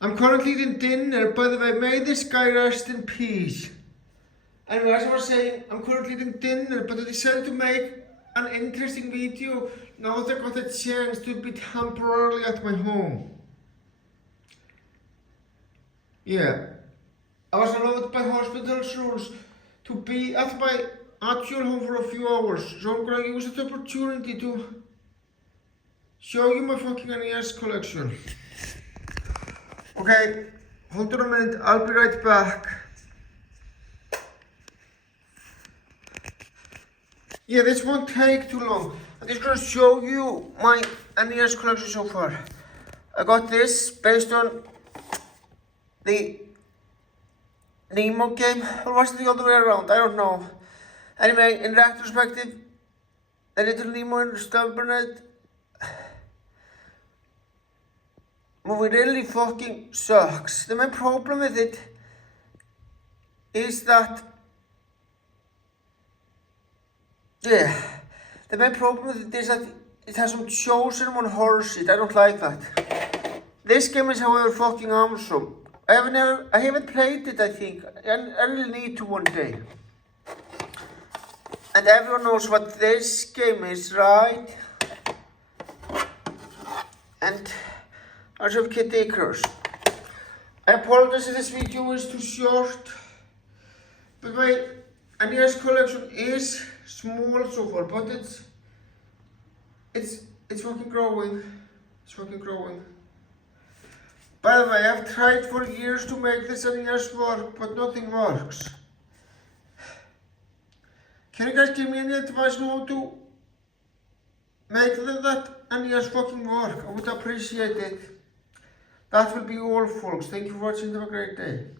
I'm currently eating dinner. By the way, may this guy rest in peace. Anyway, as I was saying, I'm currently eating dinner, but I decided to make an interesting video now that I got a chance to be temporarily at my home. Yeah, I was allowed by hospital's rules to be at my actual home for a few hours, so I'm gonna use this opportunity to show you my fucking NES collection. Okay, hold on a minute, I'll be right back. Yeah, this won't take too long. I'm just gonna show you my NES collection so far. I got this based on the Nemo game, or was it the other way around? I don't know. Anyway, in retrospective, the Little Nemo and Stubbornhead movie really fucking sucks. The main problem with it is that, the main problem with it is that it has some chosen one horror shit. I don't like that. This game is however fucking awesome. I haven't played it, I think. I really need to one day. And everyone knows what this game is, right? And also Kid Icarus. I apologize if this video is too short, but my NES collection is small so far, but it's fucking growing. It's fucking growing. By the way, I've tried for years to make this NES work, but nothing works. Can you guys give me any advice on how to make that NES fucking work? I would appreciate it. That will be all, folks. Thank you for watching. Have a great day.